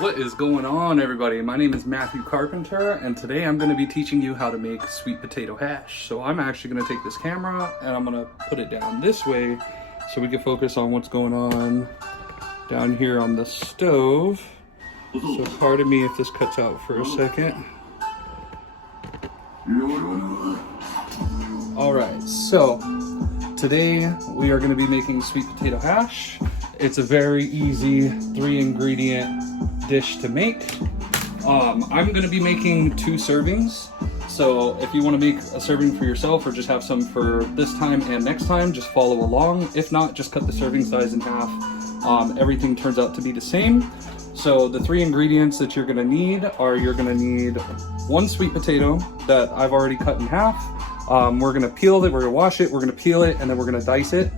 What is going on, everybody? My name is Matthew Carpenter, and today I'm going to be teaching you how to make sweet potato hash. So I'm actually going to take this camera and I'm going to put it down this way so we can focus on what's going on down here on the stove. So pardon me if this cuts out for a second. Alright, so today we are going to be making sweet potato hash. It's a very easy 3-ingredient dish to make. I'm going to be making 2 servings. So if you want to make a serving for yourself or just have some for this time and next time, just follow along. If not, just cut the serving size in half. Everything turns out to be the same. So the 3 ingredients that you're going to need are you're going to need 1 sweet potato that I've already cut in half. We're going to peel it, we're going to wash it, we're going to peel it, and then we're going to dice it.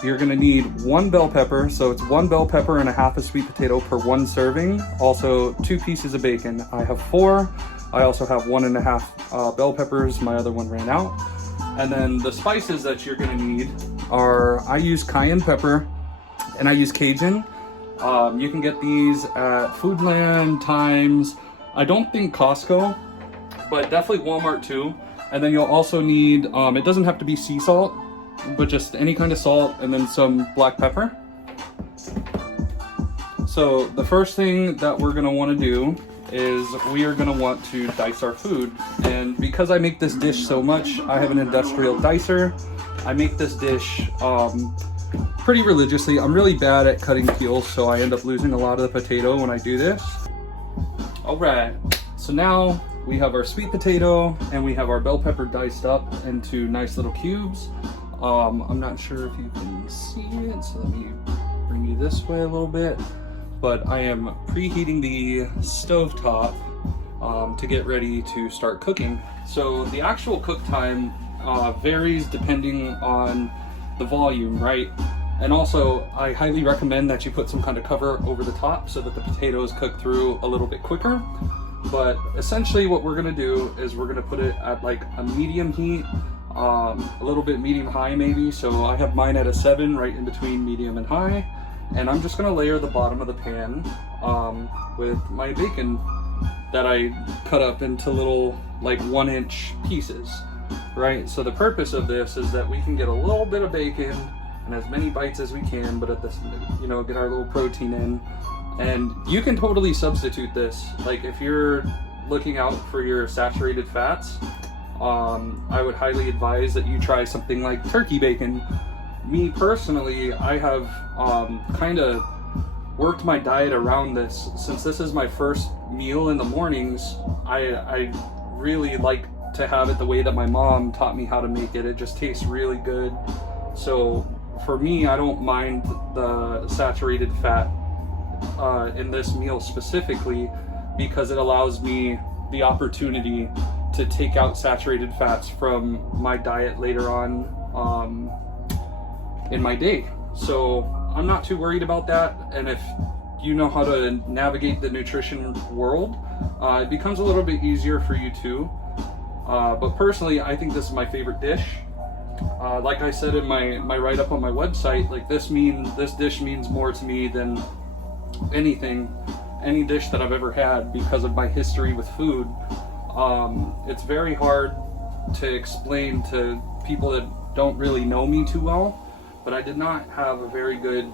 You're going to need 1 bell pepper, so it's 1 bell pepper and a half a sweet potato per 1 serving. Also 2 pieces of bacon. I have 4. I also have 1.5 bell peppers. My other one ran out. And then the spices that you're going to need are, I use cayenne pepper and I use Cajun. You can get these at Foodland, Times. I don't think Costco, but definitely Walmart too. And then you'll also need, it doesn't have to be sea salt, but just any kind of salt, and then some black pepper. So the first thing that we're gonna wanna do is we are gonna want to dice our food. And because I make this dish so much, I have an industrial dicer. I make this dish pretty religiously. I'm really bad at cutting peels, so I end up losing a lot of the potato when I do this. All right, so now we have our sweet potato and we have our bell pepper diced up into nice little cubes. I'm not sure if you can see it, so let me bring you this way a little bit. But I am preheating the stovetop to get ready to start cooking. So the actual cook time varies depending on the volume, right? And also, I highly recommend that you put some kind of cover over the top so that the potatoes cook through a little bit quicker. But essentially what we're gonna do is we're gonna put it at like a medium heat, a little bit medium high maybe. So I have mine at a 7, right in between medium and high. And I'm just gonna layer the bottom of the pan with my bacon that I cut up into little like 1-inch pieces, right? So the purpose of this is that we can get a little bit of bacon and as many bites as we can, but at this, you know, get our little protein in. And you can totally substitute this. Like if you're looking out for your saturated fats, I would highly advise that you try something like turkey bacon. Me personally, I have kind of worked my diet around this. Since this is my first meal in the mornings, I really like to have it the way that my mom taught me how to make it. It just tastes really good. So for me, I don't mind the saturated fat in this meal specifically because it allows me the opportunity to take out saturated fats from my diet later on in my day. So I'm not too worried about that. And if you know how to navigate the nutrition world, it becomes a little bit easier for you too. But personally, I think this is my favorite dish. Like I said in my write-up on my website, like this dish means more to me than any dish that I've ever had because of my history with food. It's very hard to explain to people that don't really know me too well, but I did not have a very good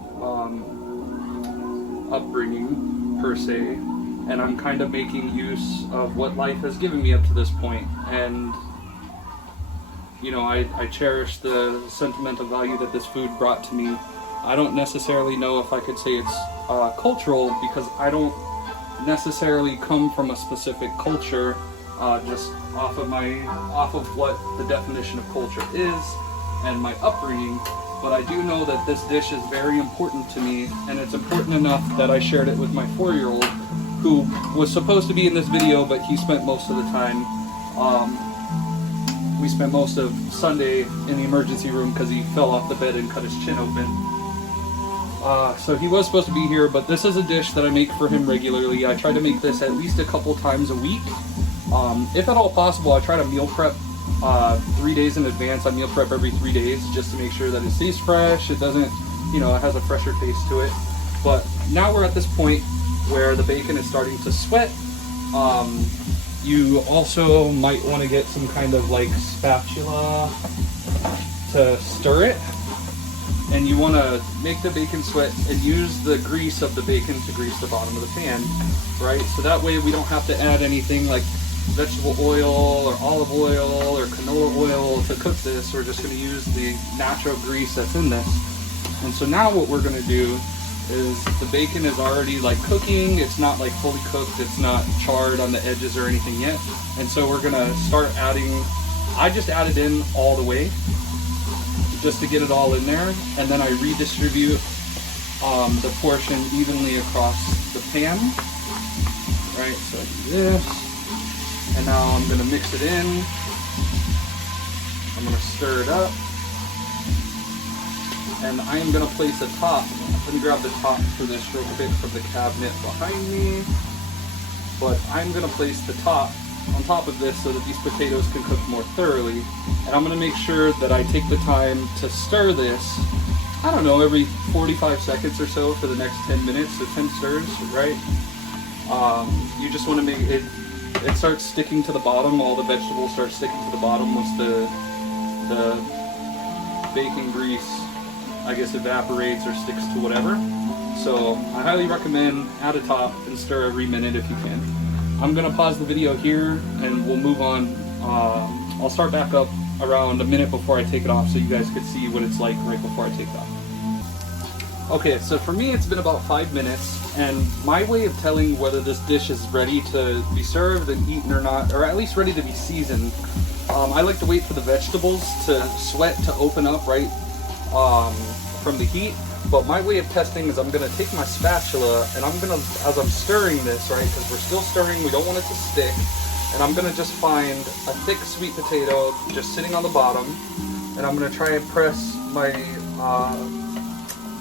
upbringing per se, and I'm kind of making use of what life has given me up to this point. And you know, I cherish the sentimental value that this food brought to me. I don't necessarily know if I could say it's cultural because I don't necessarily come from a specific culture, just off of what the definition of culture is and my upbringing. But I do know that this dish is very important to me, and it's important enough that I shared it with my 4-year-old, who was supposed to be in this video, but he spent most of the time, we spent most of Sunday in the emergency room because he fell off the bed and cut his chin open. So he was supposed to be here, but this is a dish that I make for him regularly. I try to make this at least a couple times a week. If at all possible, I try to meal prep 3 days in advance. I meal prep every 3 days just to make sure that it stays fresh. It doesn't, you know, it has a fresher taste to it. But now we're at this point where the bacon is starting to sweat. You also might want to get some kind of like spatula to stir it. And you want to make the bacon sweat and use the grease of the bacon to grease the bottom of the pan, right? So that way we don't have to add anything like vegetable oil or olive oil or canola oil to cook this. We're just going to use the natural grease that's in this. And so now what we're going to do is the bacon is already like cooking. It's not like fully cooked. It's not charred on the edges or anything yet. And so we're going to start adding, I just added in all the way, just to get it all in there, and then I redistribute the portion evenly across the pan. Right, so I do this, and now I'm gonna mix it in. I'm gonna stir it up, and I am gonna place a top. Let me grab the top for this real quick from the cabinet behind me. But I'm gonna place the top on top of this so that these potatoes can cook more thoroughly. And I'm gonna make sure that I take the time to stir this, I don't know, every 45 seconds or so for the next 10 minutes, so 10 stirs, right? You just wanna make it, it starts sticking to the bottom, all the vegetables start sticking to the bottom once the bacon grease, I guess, evaporates or sticks to whatever. So I highly recommend add a top and stir every minute if you can. I'm gonna pause the video here and we'll move on. I'll start back up around a minute before I take it off so you guys can see what it's like right before I take it off. Okay, so for me it's been about 5 minutes, and my way of telling whether this dish is ready to be served and eaten or not, or at least ready to be seasoned, I like to wait for the vegetables to sweat, to open up right from the heat. But my way of testing is I'm gonna take my spatula and I'm gonna, as I'm stirring this, right, because we're still stirring, we don't want it to stick, and I'm gonna just find a thick sweet potato just sitting on the bottom, and I'm gonna try and press my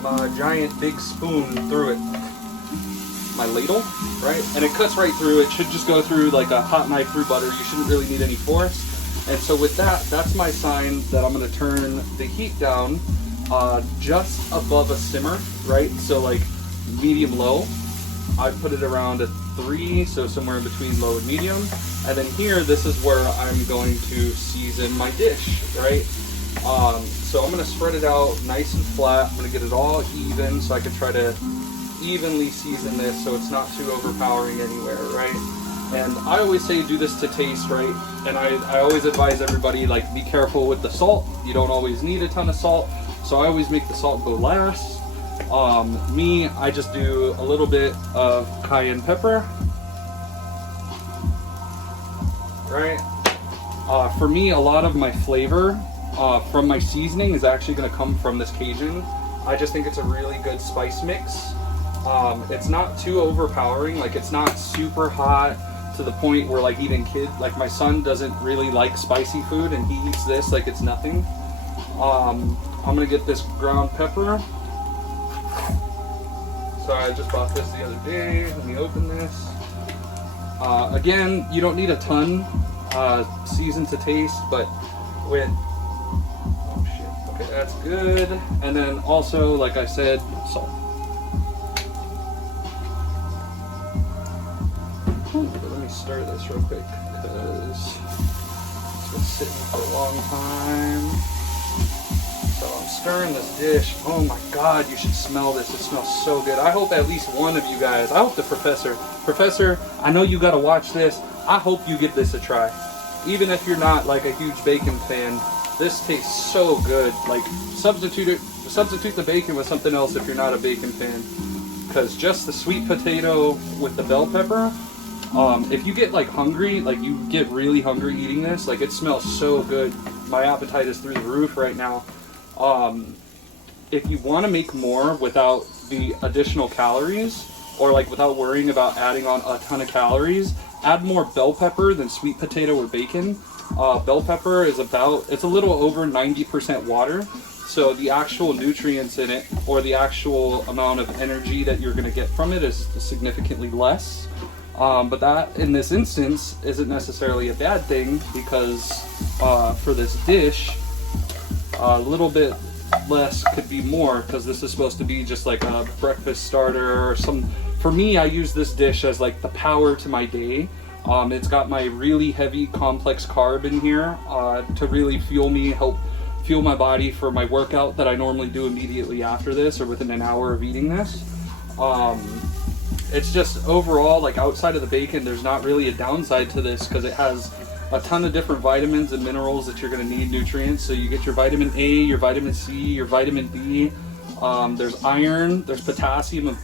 my giant big spoon through it, my ladle, right, and it cuts right through. It should just go through like a hot knife through butter. You shouldn't really need any force. And so with that, that's my sign that I'm gonna turn the heat down just above a simmer, right? So like medium low. I put it around at 3, so somewhere in between low and medium. And then here, this is where I'm going to season my dish, right? So I'm gonna spread it out nice and flat. I'm gonna get it all even so I can try to evenly season this so it's not too overpowering anywhere, right? And I always say do this to taste, right? And I always advise everybody, like, be careful with the salt. You don't always need a ton of salt. So I always make the salt go last. I just do a little bit of cayenne pepper, right? For me, a lot of my flavor from my seasoning is actually gonna come from this Cajun. I just think it's a really good spice mix. It's not too overpowering, like it's not super hot to the point where like even kids, like my son doesn't really like spicy food and he eats this like it's nothing. I'm gonna get this ground pepper. Sorry, I just bought this the other day. Let me open this. Again, you don't need a ton seasoned to taste, but with, oh shit, okay, that's good. And then also, like I said, salt. Let me stir this real quick because it's been sitting for a long time. So I'm stirring this dish. Oh my God, you should smell this. It smells so good. I hope at least one of you guys, I hope the Professor, I know you gotta watch this. I hope you give this a try. Even if you're not like a huge bacon fan, this tastes so good. Like substitute the bacon with something else if you're not a bacon fan. Because just the sweet potato with the bell pepper, if you get like hungry, like you get really hungry eating this, like it smells so good. My appetite is through the roof right now. If you want to make more without the additional calories, or like without worrying about adding on a ton of calories, add more bell pepper than sweet potato or bacon. Bell pepper is it's a little over 90% water, so the actual nutrients in it, or the actual amount of energy that you're going to get from it, is significantly less. But that, in this instance, isn't necessarily a bad thing, because for this dish, a little bit less could be more, because this is supposed to be just like a breakfast starter or some. For me, I use this dish as like the power to my day. It's got my really heavy complex carb in here to really fuel me, help fuel my body for my workout that I normally do immediately after this or within an hour of eating this. It's just overall, like outside of the bacon, there's not really a downside to this because it has a ton of different vitamins and minerals that you're going to need, nutrients. So you get your vitamin A, your vitamin C, your vitamin D. There's iron, there's potassium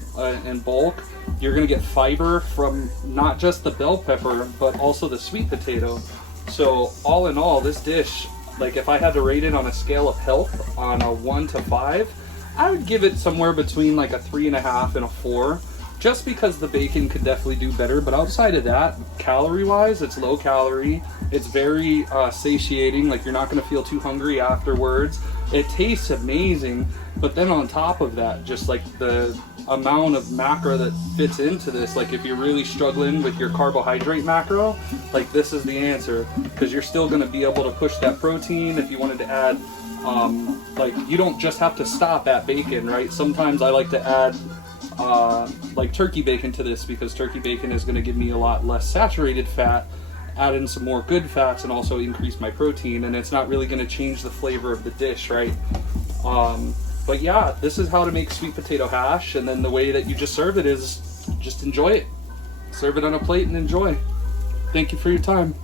in bulk. You're going to get fiber from not just the bell pepper, but also the sweet potato. So all in all, this dish, like if I had to rate it on a scale of health on a 1 to 5, I would give it somewhere between like a 3.5 and a 4. Just because the bacon could definitely do better, but outside of that, calorie-wise, it's low calorie. It's very satiating, like you're not gonna feel too hungry afterwards. It tastes amazing, but then on top of that, just like the amount of macro that fits into this, like if you're really struggling with your carbohydrate macro, like this is the answer, because you're still gonna be able to push that protein. If you wanted to add, like you don't just have to stop at bacon, right? Sometimes I like to add like turkey bacon to this, because turkey bacon is going to give me a lot less saturated fat, add in some more good fats, and also increase my protein, and it's not really going to change the flavor of the dish, right? But yeah, this is how to make sweet potato hash, and then the way that you just serve it is just enjoy it. Serve it on a plate and enjoy. Thank you for your time.